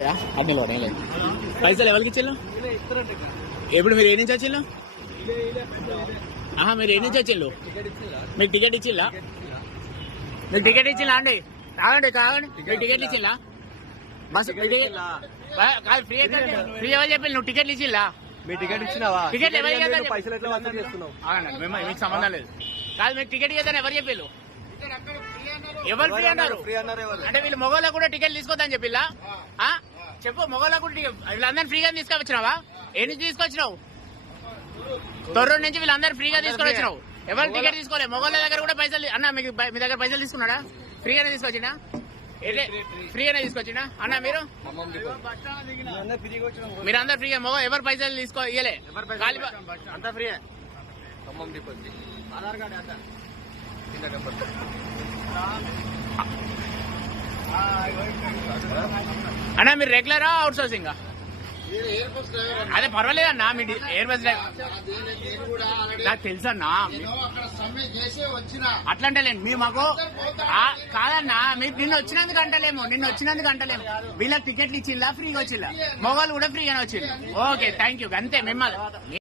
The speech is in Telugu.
అన్ని లోనే లేదు పైసలు ఎవరికి ఇచ్చిల్లు ఎప్పుడు మీరు ఏ నుంచి వచ్చిల్లు మీరు ఏ నుంచి వచ్చిల్లు మీకు టికెట్ ఇచ్చిల్లా మీకు టికెట్ ఇచ్చిల్లా అండి కాగండి మీకు టికెట్ ఇచ్చిల్లా బస్ కాదు ఫ్రీ ఫ్రీ ఎవరు చెప్పి నువ్వు టికెట్లు ఇచ్చిల్లా మీ టికెట్ ఇచ్చినావా టికెట్ ఎవరు పైసలు ఎట్లా వసూలు చేస్తున్నావు మీకు సంబంధం లేదు కాదు మీకు టికెట్ ఇవ్వదని ఎవరు చెప్పిల్లు ఎవరు ఫ్రీ అన్నారు అంటే వీళ్ళు మొగోళ్ళకు కూడా టికెట్ తీసుకోవద్దని చెప్పిల్లా చెప్పు మొగోళ్ళకు కూడా వీళ్ళందరినీ ఫ్రీగా తీసుకొచ్చినావా ఏ నుంచి తీసుకొచ్చినావు తొర్రూరు నుంచి వీళ్ళందరూ ఫ్రీగా తీసుకొని వచ్చినావు ఎవరు టికెట్ తీసుకోలేదు మొగోళ్ళ దగ్గర కూడా పైసలు అన్న మీకు మీ దగ్గర పైసలు తీసుకున్నాడా ఫ్రీగానే తీసుకొచ్చినా ఫ్రీగానే తీసుకొచ్చినా అన్న మీరు మీరందరూ ఫ్రీగా మొగ ఎవరు పైసలు తీసుకో ఇయ్యలే అంతా ఫ్రీ ఆధార్ కార్డు అన్నా మీరు రెగ్యులరా అవుట్ సోర్సింగ్ అదే పర్వాలేదన్నా మీ ఎయిర్ బస్ నాకు తెలుసన్నా అట్లా అంటలేండి మీ మాకు కాదన్నా మీరు నిన్న వచ్చినందుకు అంటలేము వీళ్ళకి టికెట్లు ఇచ్చిల్లా ఫ్రీగా వచ్చిల్లా మొగోళ్ళు కూడా ఫ్రీగానే వచ్చింది ఓకే థ్యాంక్ యూ అంతే మిమ్మల్ని